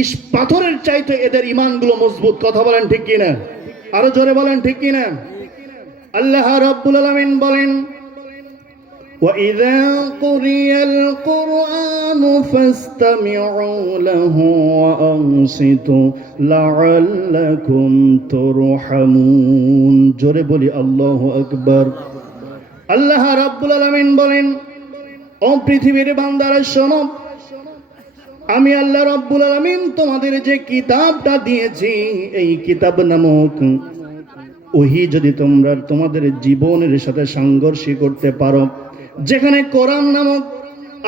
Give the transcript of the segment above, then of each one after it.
ইস পাথরের চাইতে এদের ঈমানগুলো মজবুত। কথা বলেন ঠিক কিনা? আরো জোরে বলেন ঠিক কিনা? আল্লাহ রাব্বুল আলামিন বলেন, وَإِذَا قُرِئَ الْقُرْآنُ فَاسْتَمِعُوا لَهُ وَأَنصِتُوا لَعَلَّكُمْ تُرْحَمُونَ। জোরে বলি আল্লাহু আকবার। আল্লাহ রাব্বুল আলামিন বলেন, ও পৃথিবীর বান্দারা শোনো, আমি আল্লাহ রাব্বুল আলামিন তোমাদের যে কিতাবটা দিয়েছি, এই কিতাব নামক ওহী যদি তোমরা তোমাদের জীবনের সাথে সাংঘর্ষী করতে পারো, যেখানে কোরআন নামক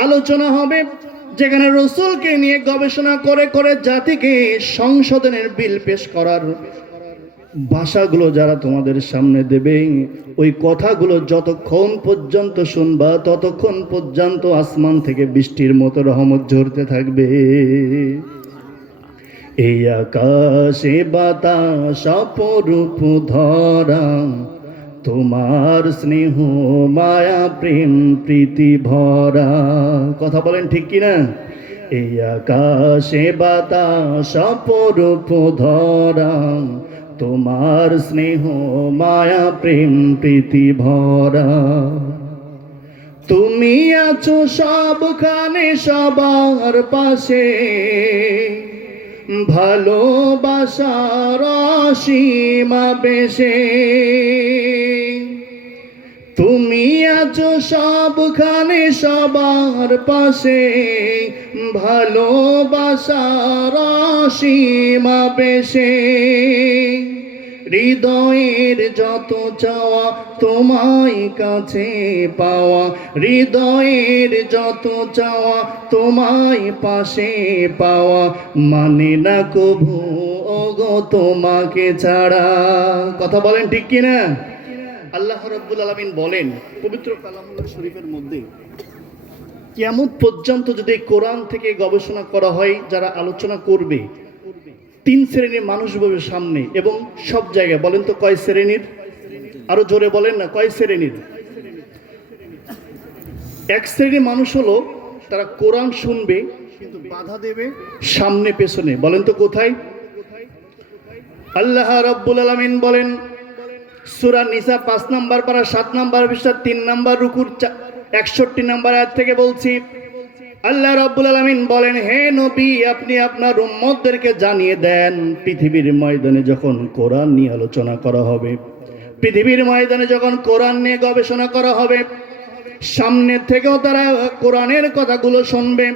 আলোচনা হবে, যেখানে রাসূলকে নিয়ে গবেষণা করে করে জাতিকে সংশোধনের বিল পেশ করার ভাষাগুলো যারা তোমাদের সামনে দেবে, ওই কথাগুলো যতক্ষণ পর্যন্ত শুনবা ততক্ষণ পর্যন্ত আসমান থেকে বৃষ্টির মতো রহমত ঝরতে থাকবে। এই আকাশে বাতাস অপরূপ ধরা, তোমার স্নেহ মায়া প্রেম প্রীতি ভরা। কথা বলেন ঠিক কিনা? এই আকাশে বাতাস অপরূপ ধরা, তোমার স্নেহ মায়া প্রেম প্রীতি ভরা। তুমি আছো সবখানে সবার পাশে, ভালোবাসার অসীম আবেশে। তুমি আছো সবখানে সবার পাশে, ভালোবাসার অসীম আবেশে। হৃদয়ের যত চাওয়া তোমায় কাছে পাওয়া, হৃদয়ের যত চাওয়া তোমায় পাশে পাওয়া, মানে না কভু ওগো তোমাকে ছাড়া। কথা বলেন ঠিক কিনা? আল্লাহ রাব্বুল আলামিন বলেন পবিত্র কালামুল্লাহ শরীফের মধ্যে, কিয়ামত পর্যন্ত যদি কোরআন থেকে গবেষণা করা হয়, যারা আলোচনা করবে, 3 শ্রেণীর মানুষ বসবে সামনে, এবং সব জায়গায়। বলেন তো কয় শ্রেণীর? আরো জোরে বলেন না, কয় শ্রেণীর? এক শ্রেণীর মানুষ হলো তারা কোরআন শুনবে কিন্তু বাধা দেবে সামনে পেছনে। বলেন তো কোথায়? আল্লাহ রাব্বুল আলামিন বলেন সূরা নিসা 5 নম্বর পারা 7 নম্বর পৃষ্ঠা 3 নম্বর রুকুর 61 নম্বর আয়াত থেকে বলছি। আল্লাহ রাব্বুল আলামিন বলেন, হে নবী, আপনি আপনার উম্মতদেরকে জানিয়ে দেন, পৃথিবীর ময়দানে যখন কোরআন নিয়ে আলোচনা করা হবে, পৃথিবীর ময়দানে যখন কোরআন নিয়ে গবেষণা করা হবে, সামনে থেকেও তারা কোরআনের কথাগুলো শুনবে,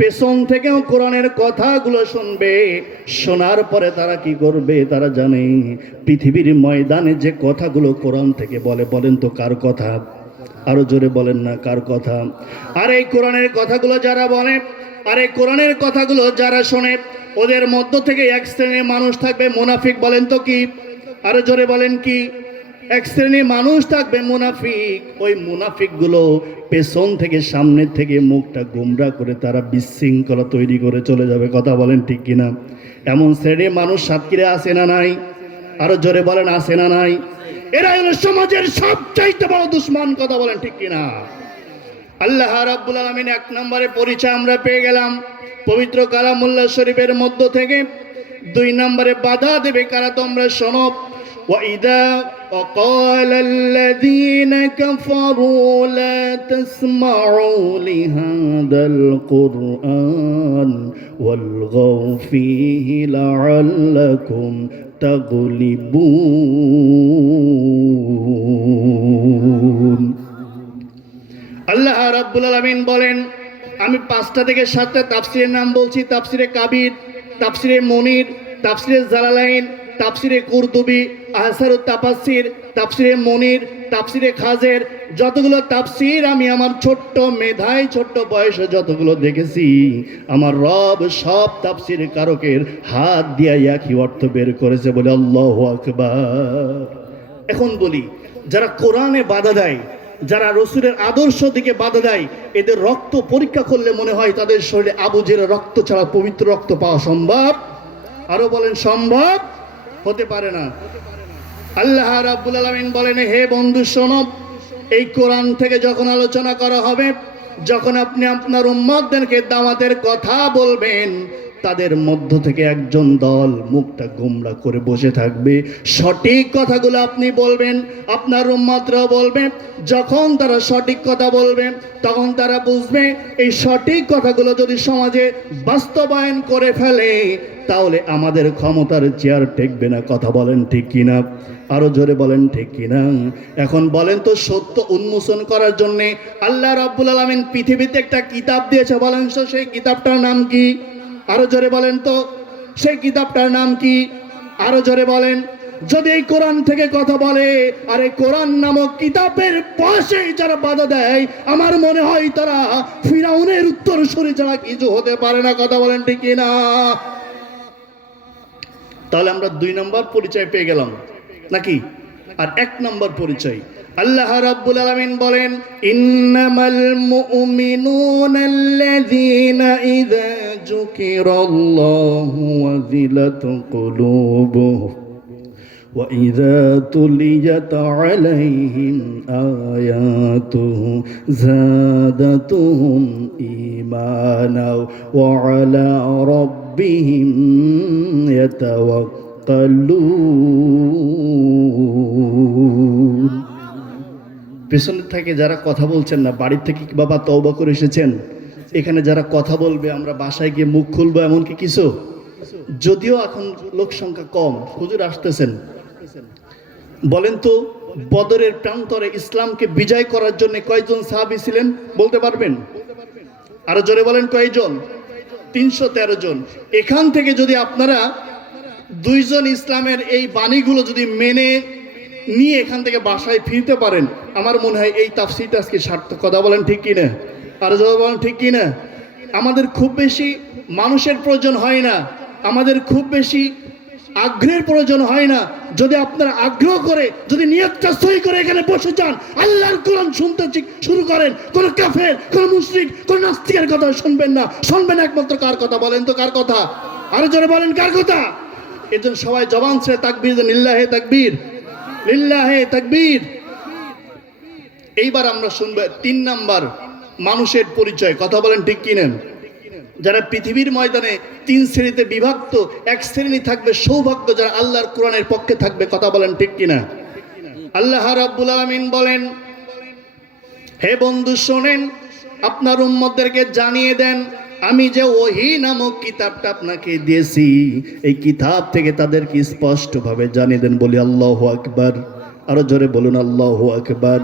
পেছন থেকেও কোরআনের কথাগুলো শুনবে। শোনার পরে তারা কি করবে? তারা জানে পৃথিবীর ময়দানে যে কথাগুলো কোরআন থেকে বলে, বলেন তো কার কথা? আরো জোরে বলেন না, কার কথা? আর এই কোরআনের কথাগুলো যারা বলে, আর এই কোরআনের কথাগুলো যারা শোনে, ওদের মধ্য থেকে এক শ্রেণীর মানুষ থাকবে মুনাফিক। বলেন তো কি? আরো জোরে বলেন কি? এক শ্রেণীর মানুষ থাকবে মুনাফিক। ওই মুনাফিকগুলো পেছন থেকে সামনের থেকে মুখটা গোমরা করে তারা বিশৃঙ্খলা তৈরি করে চলে যাবে। কথা বলেন ঠিক কিনা? এমন শ্রেণীর মানুষ সাতক্ষীরায় আছে না নাই? আরো জোরে বলেন, আছে না নাই? এরা হলো সমাজের সবচাইতে বড় দুশমন। কথা বলেন ঠিক কিনা? আল্লাহ রাব্বুল আলামিন 1 নম্বরে পরিচয় আমরা পেয়ে গেলাম পবিত্র কালামুল্লাহ শরীফের মধ্য থেকে। 2 নম্বরে বাধা দেবে কারা? তোমরা শোনো, وَإِذَا وَقَالَ الَّذِينَ كَفَرُوا لَا تَسْمَعُوا لِهَذَا الْقُرْآنِ وَالْغَوْا فِيهِ لَعَلَّكُمْ تَغْلِبُونَ। আল্লাহ রাব্বুল আলামিন বলেন, আমি 5টা থেকে 7টা তাফসীরের নাম বলছি। তাফসীরে কাবির, তাফসীরে মুনির, তাফসীরে জালালাইন, তাফসীরে কুরতুবী, আহসারুত তাফসীর, তাফসীরে মুনির, তাফসীরে খাজের। যতগুলো তাফসীর আমি আমার ছোট্ট মেধায় ছোট্ট বয়সে যতগুলো দেখেছি, আমার রব সব তাফসীর কারকের হাত দিয়ে একই অর্থ বের করেছে। বলে আল্লাহু আকবার। এখন বলি, যারা কোরআনে বাধা দেয়, যারা রসুলের আদর্শ দিকে বাধা দেয়, এদের রক্ত পরীক্ষা করলে মনে হয় তাদের শরীরে আবু জেহেলের রক্ত ছাড়া পবিত্র রক্ত পাওয়া সম্ভব? আরো বলেন, সম্ভব হতে পারে না। আল্লাহ রাব্বুল আলামিন বলেন, হে বন্ধু শোনো, এই কোরআন থেকে যখন আলোচনা করা হবে, যখন আপনি আপনার উম্মতদেরকে দাওয়াতের কথা বলবেন, তাদের মধ্য থেকে একজন দল মুখটা গোমরা করে বসে থাকবে। সঠিক কথাগুলো আপনি বলবেন, আপনার উম্মতরাও বলবে। যখন তারা সঠিক কথা বলবে তখন তারা বুঝবে এই সঠিক কথাগুলো যদি সমাজে বাস্তবায়ন করে ফেলে তাহলে আমাদের ক্ষমতার চেয়ার টেকবে না। কথা বলেন ঠিক কিনা? আরো জোরে বলেন ঠিক কিনা? এখন বলেন তো, সত্য উন্মোচন করার জন্য আল্লাহ রাব্বুল আলামিন পৃথিবীতে একটা কিতাব দিয়েছে, বলেন তো সেই কিতাবটার নাম কি? আরো জোরে বলেন তো, সেই কিতাবটার নাম কি? আরো জোরে বলেন। যদি এই কোরআন থেকে কথা বলে আর এই কোরআন নামক কিতাবের পাশে যারা বাধা দেয়, আমার মনে হয় তারা ফিরাউনের উত্তরসূরি ছাড়া কিছু হতে পারে না। কথা বলেন ঠিক কিনা? তাহলে আমরা 2 নম্বর পরিচয় পেয়ে গেলাম নাকি? আর 1 নম্বর পরিচয় আল্লাহ রাব্বুল আলামিন বলেন, ইন্নামাল মুমিনুনাল্লাযীনা ইযা যুকিরাল্লাহু ওয়াজিলাত কুলুবুহুম ওয়া ইযা তুলিয়াত আলাইহিম আয়াতুহু যাদাতুহুম ঈমানা ওয়া আলা রাব্বিহিম ইয়াতাওয়াক্কালুন। পেছনের থেকে যারা কথা বলছেন না, বাড়ির থেকে কি বাবা তওবা করে এসেছেন? এখানে যারা কথা বলবে আমরা বাসায় গিয়ে মুখ খুলবো এমন কি কিছু? যদিও এখন লোক সংখ্যা কম, হুজুর আসতেছেন। বলেন তো, বদরের প্রান্তরে ইসলামকে বিজয় করার জন্য কয়জন সাহাবী ছিলেন বলতে পারবেন? আরো জোরে বলেন, কয়জন? 313 জন। এখান থেকে যদি আপনারা 2 জন ইসলামের এই বাণীগুলো যদি মেনে নিয়ে এখান থেকে বাসায় ফিরতে পারেন, আমার মনে হয় এই তাফসীরটা আজকে সার্থক। কথা বলেন ঠিক কিনা? আরো জোরে বলেন ঠিক কিনা? আমাদের খুব বেশি মানুষের প্রয়োজন হয় না, আমাদের খুব বেশি আগ্রহের প্রয়োজন হয় না। যদি আপনারা আগ্রহ করে, যদি নিয়তটা সহি করে এখানে বসে যান, আল্লাহর কোরআন শুনতে শুরু করেন, কোন কাফের, কোন মুশরিক, কোন নাস্তিকের কথা শুনবেন না। শুনবেন একমাত্র কার কথা? বলেন তো কার কথা? আরো জোরে বলেন কার কথা? এজন্য সবাই জবান ছেড়ে তাকবীর দেন, লিল্লাহে তাকবীর, লিল্লাহে তাকবীর। এইবার আমরা শুনবো 3 নাম্বার মানুষের পরিচয়। কথা বলেন ঠিক কিনা? যারা পৃথিবীর ময়দানে 3 শ্রেণীতে বিভক্ত, 1 শ্রেণী থাকবে সৌভাগ্য, যারা আল্লাহর কোরআনের পক্ষে থাকবে। কথা বলেন ঠিক কিনা? আল্লাহ রাব্বুল আলামিন বলেন, হে বন্ধু শোনেন, আপনার উম্মতদেরকে জানিয়ে দেন, আমি যে ওহী নামক কিতাবটা আপনাকে দিয়েছি, এই কিতাব থেকে তাদেরকে স্পষ্টভাবে জানিয়ে দেন। বলি আল্লাহু আকবার। আরো জোরে বলুন আল্লাহু আকবার।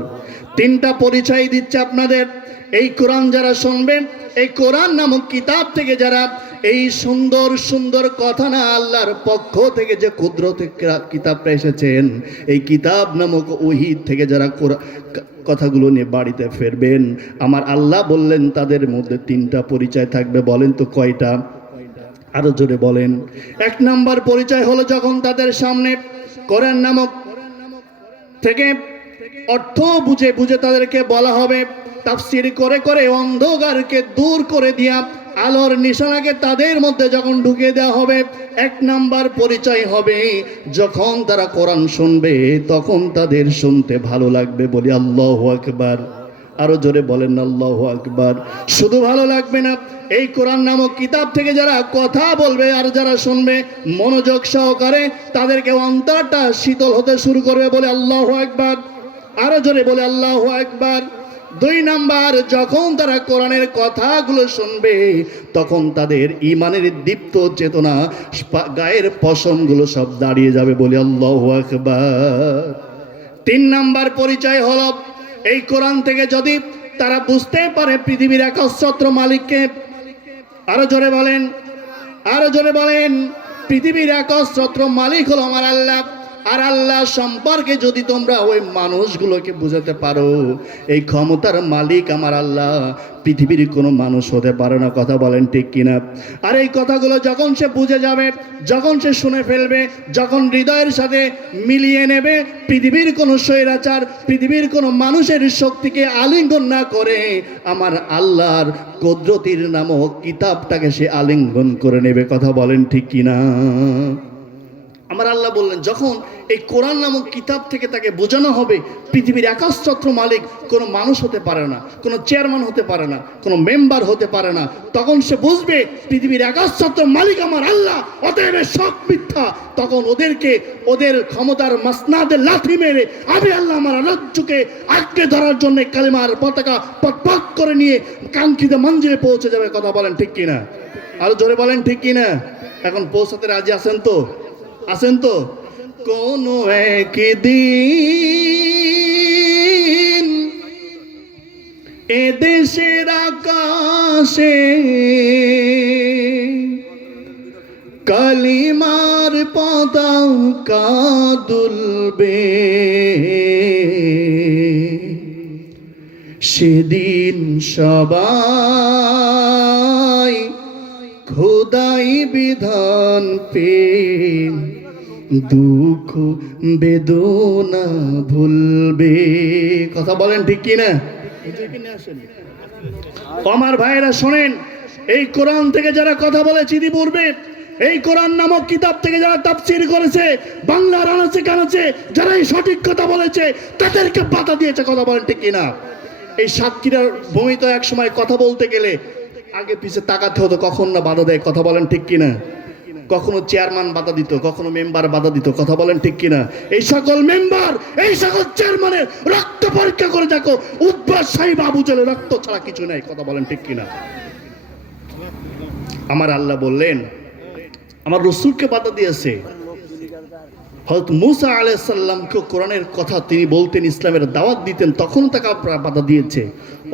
3টা পরিচয় দিচ্ছে আপনাদের। এই কোরআন যারা শুনবেন, এই কোরআন নামক কিতাব থেকে যারা এই সুন্দর সুন্দর কথা না, আল্লাহর পক্ষ থেকে যে কুদরতের কিতাবটা এসেছেন, এই কিতাব নামক ওহী থেকে যারা কথাগুলো নিয়ে বাড়িতে ফিরবেন, আমার আল্লাহ বললেন তাদের মধ্যে 3টা পরিচয় থাকবে। বলেন তো কয়টা? আরো জোরে বলেন। 1 নাম্বার পরিচয় হলো, যখন তাদের সামনে কোরআন নামক থেকে অর্থ বুঝে বুঝে তাদেরকে বলা হবে, তাফসীর করে করে অন্ধকারকে দূর করে দিয়া আলোর নিশানাকে তাদের মধ্যে যখন ঢুকিয়ে দেওয়া হবে। 1 নাম্বার পরিচয় হবে, যখন তারা কোরআন শুনবে তখন তাদের শুনতে ভালো লাগবে। বলি আল্লাহু আকবার। আরো জোরে বলেন আল্লাহু আকবার। শুধু ভালো লাগবে না, এই কোরআন নামক কিতাব থেকে যারা কথা বলবে আর যারা শুনবে মনোযোগ সহকারে, তাদেরকে অন্তরটা শীতল হতে শুরু করবে। বলে আল্লাহু আকবার। আরো জোরে বলে আল্লাহু আকবার। 2 নাম্বার, যখন তারা কোরআনের কথাগুলো শুনবে তখন তাদের ঈমানের দীপ্ত চেতনা, গায়ের পশমগুলো সব দাঁড়িয়ে যাবে। বলে আল্লাহু আকবার। 3 নাম্বার পরিচয় হলো, এই কোরআন থেকে যদি তারা বুঝতে পারে পৃথিবীর একচ্ছত্র মালিককে। আরো জোরে বলেন, আরো জোরে বলেন। পৃথিবীর একচ্ছত্র মালিক হলো আমার আল্লাহ। আর আল্লাহ সম্পর্কে যদি তোমরা ওই মানুষগুলোকে বুঝাতে পারো, এই ক্ষমতার মালিক আমার আল্লাহ, পৃথিবীর কোনো মানুষ হতে পারে না। কথা বলেন ঠিক কিনা? আর এই কথাগুলো যখন সে বুঝে যাবে, যখন সে শুনে ফেলবে, যখন হৃদয়ের সাথে মিলিয়ে নেবে, পৃথিবীর কোনো স্বৈরাচার, পৃথিবীর কোনো মানুষের শক্তিকে আলিঙ্গন না করে আমার আল্লাহর কুদরতির নামক কিতাবটাকে সে আলিঙ্গন করে নেবে। কথা বলেন ঠিক কিনা? আমার আল্লাহ বললেন, যখন এই কোরআন নামক কিতাব থেকে তাকে বোঝানো হবে পৃথিবীর একাচ্ছত্র মালিক কোনো মানুষ হতে পারে না, কোনো চেয়ারম্যান হতে পারে না, কোনো মেম্বার হতে পারে না। তখন সে বুঝবে পৃথিবীর একাচ্ছত্র মালিক আমার আল্লাহ, অতএব সব মিথ্যা। তখন ওদেরকে ওদের ক্ষমতার মাসনাদে লাথি মেরে আমি আল্লাহ আমার রাজ্যকে আঁকড়ে ধরার জন্য কালিমার পতাকা পট করে নিয়ে কাঙ্ক্ষিত মঞ্জিলে পৌঁছে যাবে। কথা বলেন ঠিক কিনা? আরো জোরে বলেন ঠিক কিনা? এখন পৌঁছাতে রাজি আছেন তো? আছেন তো? কোনো একদিন এদেশের আকাশে কালিমার পতাকা দুলবে, সেদিন সবাই খোদাই বিধান পে দুঃখ বেদনা ভুলবে। কথা বলেন ঠিক কিনা? আমার ভাইরা শোনেন, এই কোরআন থেকে যারা কথা বলেছে ইতিপূর্বে, এই কোরআন নামক কিতাব থেকে যারা তাফসীর করেছে, বাংলার আনাচে কানাচে যারা এই সঠিক কথা বলেছে তাদেরকে বাধা দিয়েছে। কথা বলেন ঠিক কিনা? এই সাতক্ষীরার ভূমিতে এক সময় কথা বলতে গেলে আগে পিছে তাকাতে হতো কখন না বাধা দেয়। কথা বলেন ঠিক কিনা? কখনো চেয়ারম্যান বাধা দিত, কখনো মেম্বার বাধা দিত। কথা বলেন ঠিক কিনা? এই সকল মেম্বার, এই সকল চেয়ারম্যানের রক্ত পরীক্ষা করে দেখো, উদ্বাস সাহেব আবু জেলের রক্ত ছাড়া কিছু নাই। কথা বলেন ঠিক কিনা? আমার আল্লাহ বললেন আমার রসুলকে বাধা দিয়েছে। হযরত মুসা আলাইহিস সালামকে কোরআনের কথা তিনি বলতেন, ইসলামের দাওয়াত দিতেন, তখন তাকে বাধা দিয়েছে।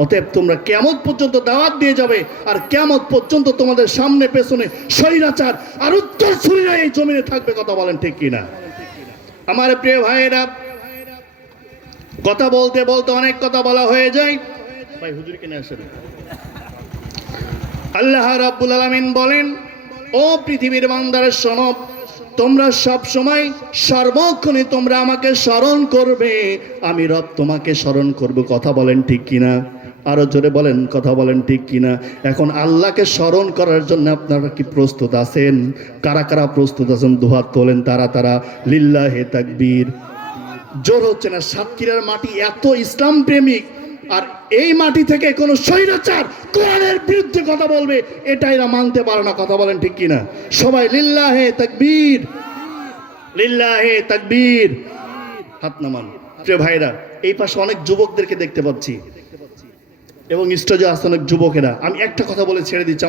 অতএব তোমরা কিয়ামত পর্যন্ত দাওয়াত দিয়ে যাবে, আর কিয়ামত পর্যন্ত তোমাদের সামনে পেছনে স্বৈরাচার আর উত্তরসূরিরা এই জমিনে থাকবে। কথা বলেন ঠিক কিনা? আমার প্রিয় ভাইয়েরা, কথা বলতে বলতে অনেক কথা বলা হয়ে যায়। ভাই হুজুর কিনে আসেন। আল্লাহ রাব্বুল আলামিন বলেন, ও পৃথিবীর বান্দারা শোনো, তোমরা সব সময় সর্বক্ষণে তোমরা আমাকে স্মরণ করবে, আমি রব তোমাকে স্মরণ করব। কথা বলেন ঠিক কিনা? আরো জোরে বলেন, কথা বলেন ঠিক কিনা? এখন আল্লাহকে স্মরণ করার জন্য আপনারা কি প্রস্তুত আছেন? কারা কারা প্রস্তুত আছেন? দুহাত তোলেন তারা তারা। লিল্লাহে তাকবীর। জোর হচ্ছে না। সাতক্ষীরার মাটি এত ইসলাম প্রেমিক, আর এই মাটি থেকে কোন স্বৈরাচার কোরআনের বিরুদ্ধে কথা বলবে এটা এরা মানতে পারে না। কথা বলেন ঠিক কিনা? সবাই লিল্লাহে তাকবীর, লিল্লাহে তাকবীর। হাত নামান। প্রিয় ভাইরা, এই পাশে অনেক যুবকদেরকে দেখতে পাচ্ছি এবং স্টেজে আসছে অনেক যুবকেরা। আমি একটা কথা বলে ছেড়ে দিচ্ছি।